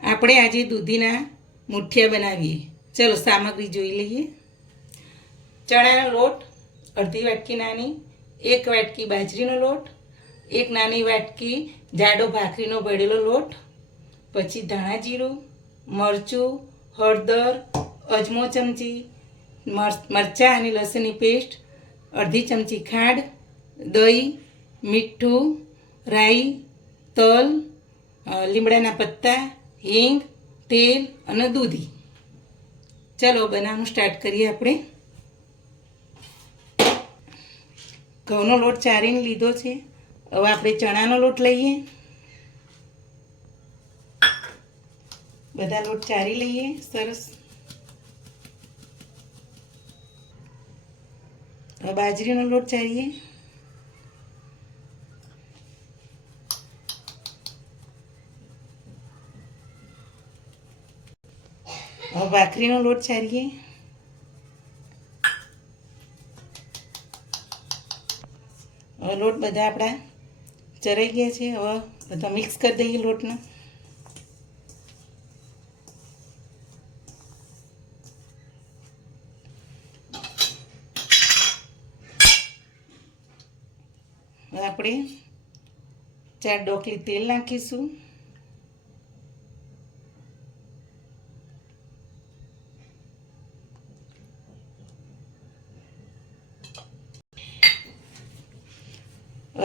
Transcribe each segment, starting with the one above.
આપણે આજે દૂધીના મુઠિયા બનાવીએ. ચલો સામગ્રી જોઈ લઈએ. ચણાનો લોટ, અડધી વાટકી નાની, એક વાટકી બાજરીનો લોટ, એક નાની વાટકી જાડો ભાખરીનો ભળેલો લોટ, પછી ધાણા જીરું, મરચું, હળદર, અજમો ચમચી મરચાં અને લસણની પેસ્ટ, અડધી ચમચી ખાંડ, દહીં, મીઠું, રાઈ, તલ લીમડાના પત્તા હિંગ, તેલ અને દૂધી. ચલો બનાવવાનું સ્ટાર્ટ કરીએ આપણે. ઘઉંનો લોટ ચારીને લીધો છે. હવે આપણે ચણાનો લોટ લઈએ. બધા લોટ ચારી લઈએ, સરસ. હવે બાજરીનો લોટ ચારીએ. ભાખરીનો લોટ ચારીએ હવે લોટ બધા આપણા ચરાઈ ગયા છે. હવે બધા મિક્સ કરી દઈએ લોટને. આપણે ચાર ડોકલી તેલ નાખીશું.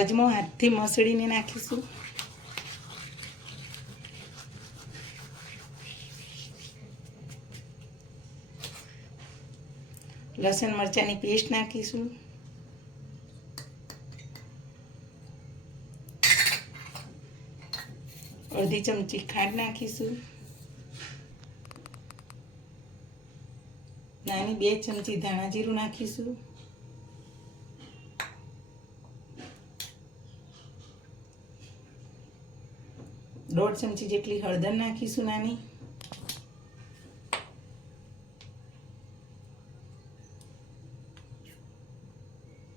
અજમો હાથથી મસળીને નાખીશું. લસણ મરચાંની પેસ્ટ નાખીશું. અડધી ચમચી ખાંડ નાખીશું. નાની બે ચમચી ધાણા જીરું નાખીશું. દોઢ ચમચી જેટલી હળદર નાખીશું નાની.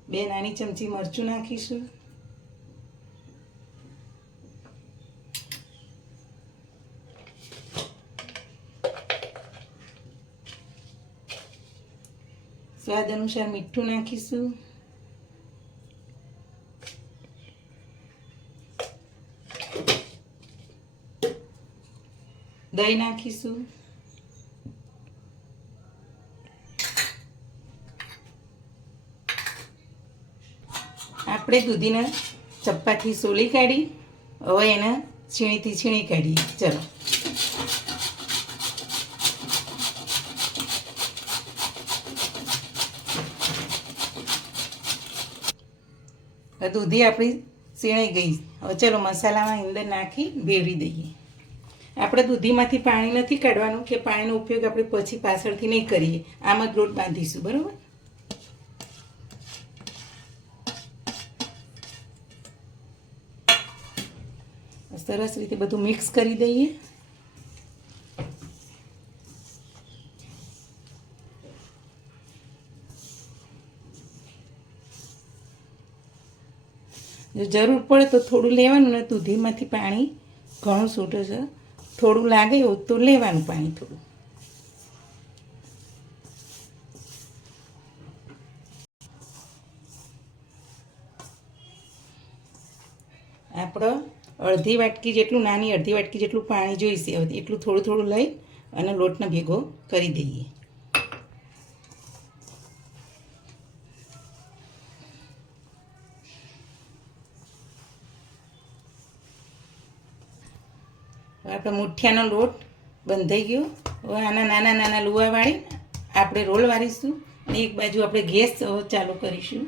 બે નાની ચમચી મરચું નાખીશું. સ્વાદ અનુસાર મીઠું નાખીશું. દહીં નાખીશું. આપણે દૂધીને ચપ્પાથી સોલી કાઢી, હવે એને છીણીથી છીણી કાઢીએ. ચલો. દૂધી આપણી સીણાઈ ગઈ. હવે ચલો મસાલામાં અંદર નાખી ભેળવી દઈએ. આપણે દૂધીમાંથી પાણી નથી કાઢવાનું કે પાણીનો ઉપયોગ આપણે પછી પાછળથી નહીં કરીએ. આમ જ લોટ બાંધીશું, બરાબર? સરસ રીતે બધું મિક્સ કરી દઈએ. જો જરૂર પડે તો થોડું લેવાનું ને દૂધીમાંથી પાણી ઘણું છૂટે છે. થોડું લાગે એવું તો લેવાનું પાણી થોડું. આપણો અડધી વાટકી જેટલું, નાની અડધી વાટકી જેટલું પાણી જોઈશે. એટલું થોડું થોડું લઈ અને લોટને ભેગો કરી દઈએ. આપણે મુઠિયાનો લોટ બંધાઈ ગયો. હવે આના નાના નાના લુવા વાળી આપણે રોલ વાળીશું અને એક બાજુ આપણે ગેસ ચાલુ કરીશું.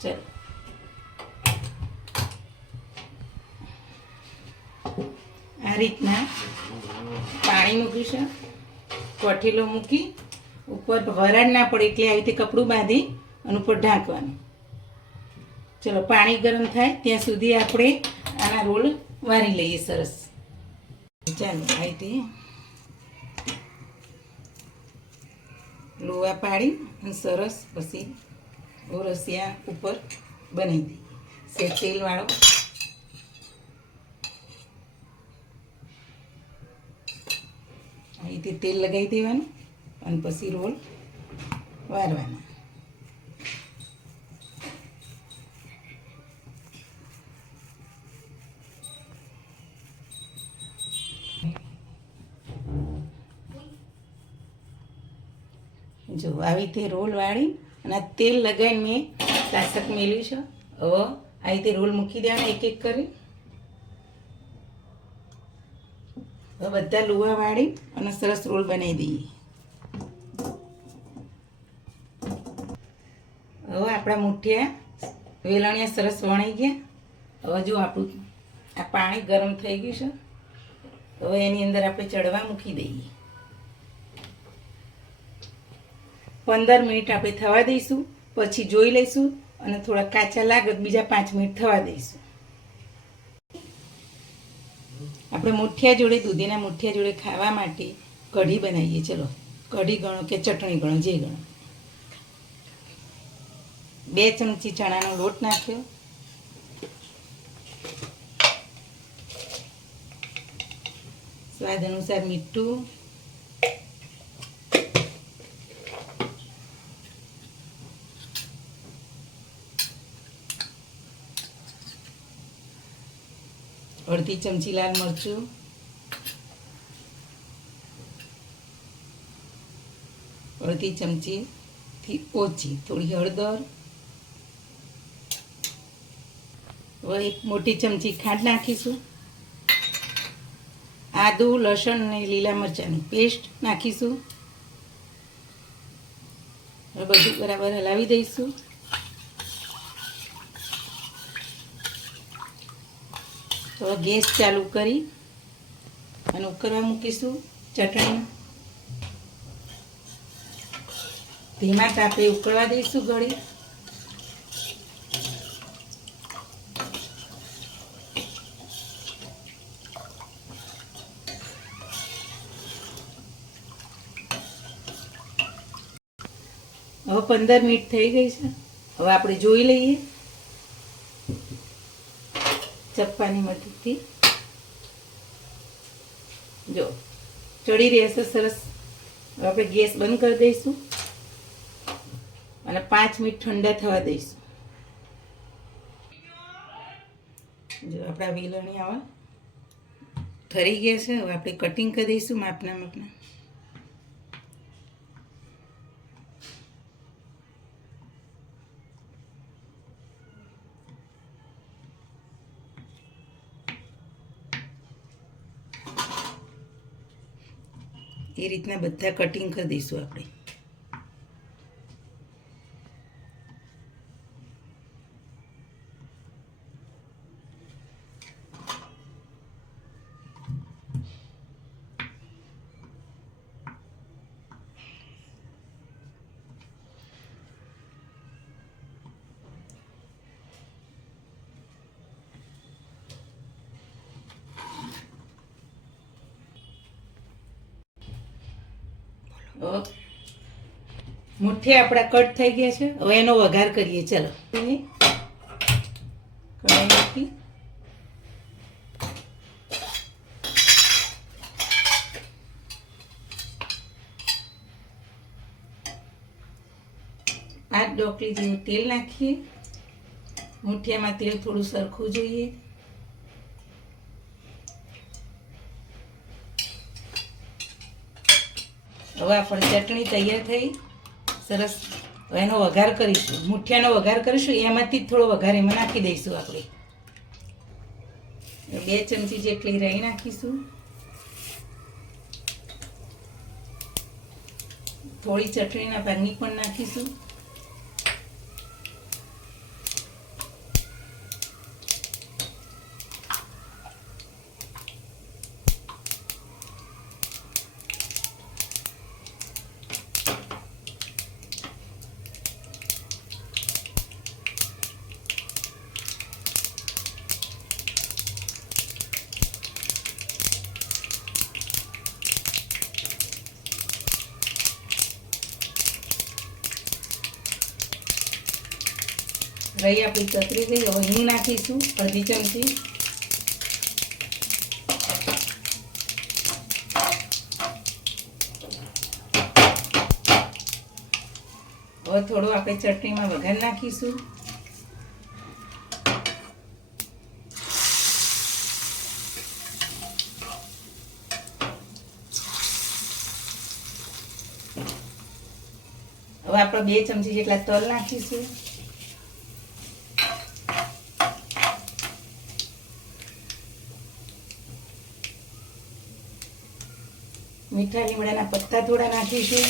ચલો. આ રીતના પાણી મૂકીશું. કોઠીલો મૂકી ઉપર વરાળ ના પડે એટલે આવી રીતે કપડું બાંધી અને ઉપર ઢાંકવાનું. ચલો, પાણી ગરમ થાય ત્યાં સુધી આપણે આના રોલ વારી લઈએ સરસ. ચાલો આ લોવા પાડી અને સરસ પછી ઓરસિયા ઉપર બનાવી દઈએ તેલવાળો રીતે તેલ લગાવી દેવાનું અને પછી રોલ વારવાના આવી રીતે રોલ વાળી અને તેલ લગાવીને મેં તાસક મેળ્યું છે. હવે આ રીતે રોલ મૂકી દેવાના, એક એક કરી. હવે બધા લુવા વાળી અને સરસ રોલ બનાવી દઈએ. હવે આપણા મુઠિયા વેલણિયા સરસ વણાઈ ગયા. હવે જો આપણું આ પાણી ગરમ થઈ ગયું છે. હવે એની અંદર આપણે ચડવા મૂકી દઈએ. પંદર મિનિટ આપણે થવા દઈશું, પછી જોઈ લઈશું અને થોડા કાચા લાગે બીજા પાંચ મિનિટ થવા દઈશું. આપણે મુઠિયા જોડે, દૂધીના મુઠિયા જોડે ખાવા માટે કઢી બનાવીએ. ચલો, કઢી ગણો કે ચટણી ગણો, જે ગણો. બે ચમચી ચણાનો લોટ નાખ્યો. સ્વાદ અનુસાર મીઠું અડધી ચમચી લાલ મરચું. અડધી ચમચીથી ઓછી, થોડી હળદર. હવે એક મોટી ચમચી ખાંડ નાખીશું. આદુ, લસણ અને લીલા મરચાંની પેસ્ટ નાખીશું. બધું બરાબર હલાવી દઈશું. તો ગેસ ચાલુ કરી અને ઉકળવા મૂકીશું ચટણી. ધીમા તાપે ઉકળવા દઈશું ગળી. હવે પંદર મિનિટ થઈ ગઈ છે. હવે આપણે જોઈ લઈએ. ચપ્પાની મદદથી જો, ચડી રહેશે સરસ. આપણે ગેસ બંધ કરી દઈશું. અને પાંચ મિનિટ ઠંડા થવા દઈશું. જો, આપણા વેલણી આવા. ઠરી ગયા છે. હવે આપણે કટિંગ કરી દઈશું માપના માપના એ રીતના બધા કટિંગ કરી દઈશું આપણે. મુઠ્ઠી આપણા કટ થઈ ગયા છે. હવે એનો વઘાર કરીએ. ચલો. કઢાઈ નાખી. આઠ ડોકલી જેવું તેલ નાખીએ. મુઠિયામાં તેલ થોડું સરખું જોઈએ. હવે આપણી ચટણી તૈયાર થઈ. સરસ. એનો વઘાર કરીશું. મુઠિયાનો વઘાર કરીશું. એમાંથી જ થોડો વઘાર એમાં નાખી દઈશું આપણે. બે ચમચી જેટલી રાઈ નાખીશું. થોડી ચટણીના ભાગની પણ નાખીશું. રહી આપણી કતરી ગઈ હવે હિંગ નાખીશું, અડધી ચમચી. હવે થોડું આપણે ચટણીમાં વઘાર નાખીશું. હવે આપણે બે ચમચી જેટલા તલ નાખીશું. મીઠા લીમડાના પત્તા થોડા નાખીશું.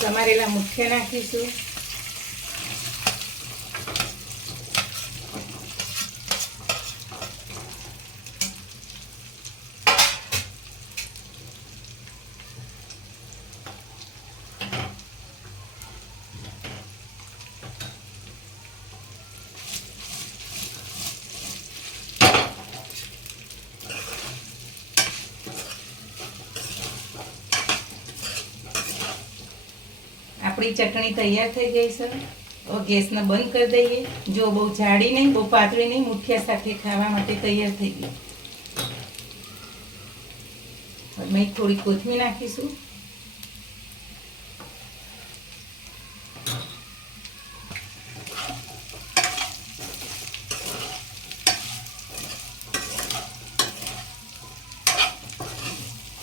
સમારેલા મુઠિયા નાખીશું. આપણી ચટણી તૈયાર થઈ ગઈ છે. ગેસને બંધ કરી દઈએ. જો બહુ જાડી નહીં, બહુ પાતળી નહીં, મુઠિયા સાથે ખાવા માટે તૈયાર થઈ ગઈ. મેં થોડી કોથમીર નાખીશું.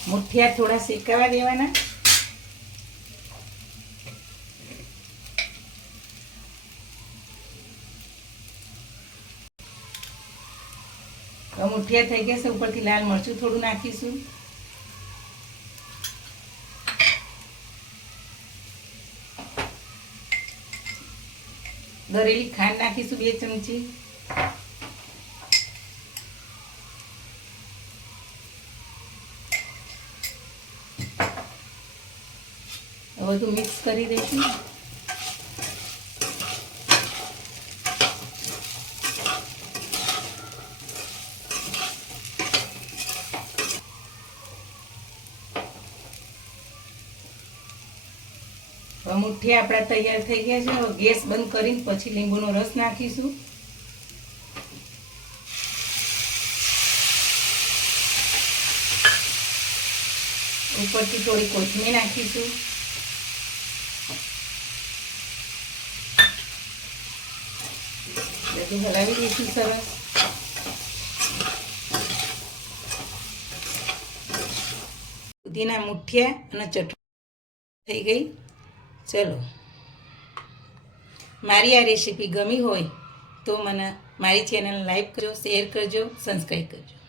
મુઠિયા થોડા શેકાવા દેવાના. મુઠિયા થઈ ગયા છે, ઉપરથી લાલ મરચું થોડું નાખીશું. દરેલી ખાંડ નાખીશું બે ચમચી. બધું મિક્સ કરી દઈશું. હવે મુઠ્ઠી આપણા તૈયાર થઈ ગયા છે. હવે ગેસ બંધ કરીને પછી લીંબુનો રસ નાખીશું. ઉપરથી થોડી કોથમીર નાખીશું. બધું હલાવી દઈશું સરસ. દૂધીના મુઠિયા અને ચટણી થઈ ગઈ. ચલો. મારી આ રેસીપી ગમી હોય તો મને મારી ચેનલ લાઈક કરજો, શેર કરજો, સબસ્ક્રાઈબ કરજો.